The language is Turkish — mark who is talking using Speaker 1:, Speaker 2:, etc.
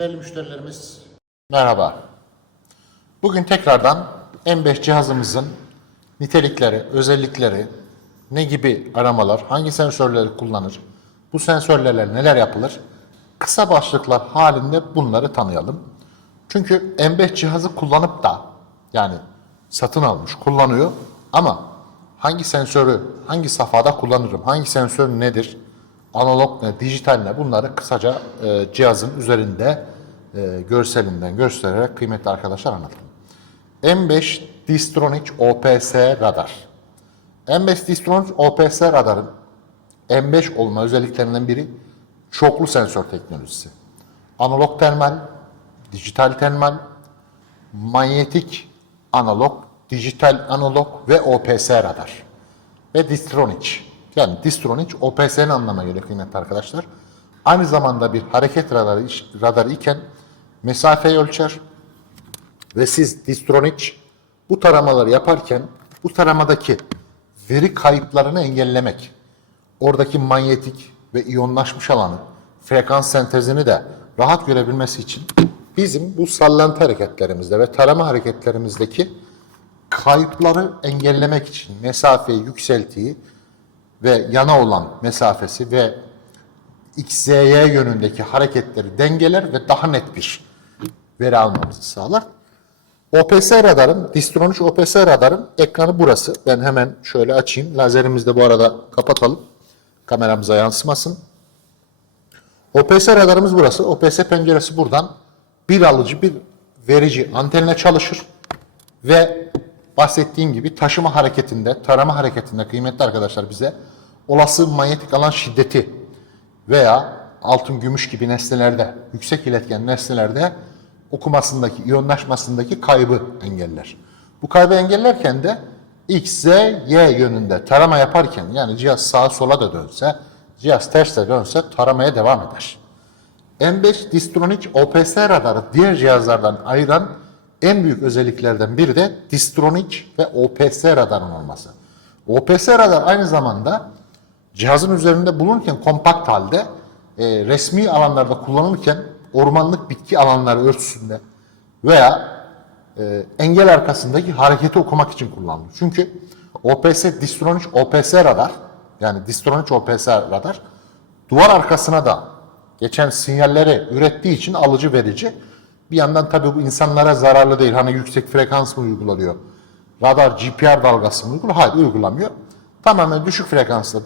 Speaker 1: Değerli müşterilerimiz merhaba. Bugün tekrardan M5 cihazımızın nitelikleri, özellikleri, ne gibi aramalar, hangi sensörleri kullanır, bu sensörlerle neler yapılır, kısa başlıklar halinde bunları tanıyalım. Çünkü M5 cihazı kullanıp da yani satın almış, kullanıyor ama hangi sensörü hangi safhada kullanırım, hangi sensör nedir, analog ne, dijital ne bunları kısaca e, cihazın üzerinde e, görselinden göstererek kıymetli arkadaşlar anlatalım. M5 Distronic OPS radar. M5 Distronic OPS radarın M5 olma özelliklerinden biri çoklu sensör teknolojisi. Analog termal, dijital termal, manyetik analog, dijital analog ve OPS radar. Ve Distronic. Yani Distronic OPS'nin anlamına geliyor kıymetli arkadaşlar. Aynı zamanda bir hareket radarı, radarı iken mesafeyi ölçer ve siz Distronic bu taramaları yaparken bu taramadaki veri kayıplarını engellemek, oradaki manyetik ve iyonlaşmış alanı, frekans sentezini de rahat görebilmesi için bizim bu sallantı hareketlerimizde ve tarama hareketlerimizdeki kayıpları engellemek için mesafeyi yükseltiği ve yana olan mesafesi ve XZY yönündeki hareketleri dengeler ve daha net bir veri almamızı sağlar. OPS radarın, Distronic OPS radarın ekranı burası. Ben hemen şöyle açayım. Lazerimizi de bu arada kapatalım. Kameramıza yansımasın. OPS radarımız burası. OPS penceresi buradan bir alıcı, bir verici antenle çalışır. Ve bahsettiğim gibi taşıma hareketinde, tarama hareketinde kıymetli arkadaşlar bize olası manyetik alan şiddeti veya altın, gümüş gibi nesnelerde, yüksek iletken nesnelerde okumasındaki, iyonlaşmasındaki kaybı engeller. Bu kaybı engellerken de X, Z, Y yönünde tarama yaparken yani cihaz sağa sola da dönse, cihaz ters de dönse taramaya devam eder. M5 Distronic OPS radarı diğer cihazlardan ayıran en büyük özelliklerden biri de Distronic ve OPS radarın olması. OPS radar aynı zamanda cihazın üzerinde bulunurken kompakt halde e, resmi alanlarda kullanılırken ormanlık bitki alanları ölçüsünde veya e, engel arkasındaki hareketi okumak için kullanılıyor. Çünkü OPS Distronic OPS radar yani Distronic OPS radar duvar arkasına da geçen sinyalleri ürettiği için alıcı verici. Bir yandan tabii bu insanlara zararlı değil. Hani yüksek frekans mı uygulanıyor? Radar GPR dalgası mı uyguluyor? Hayır uygulamıyor. Tamamen düşük frekanslı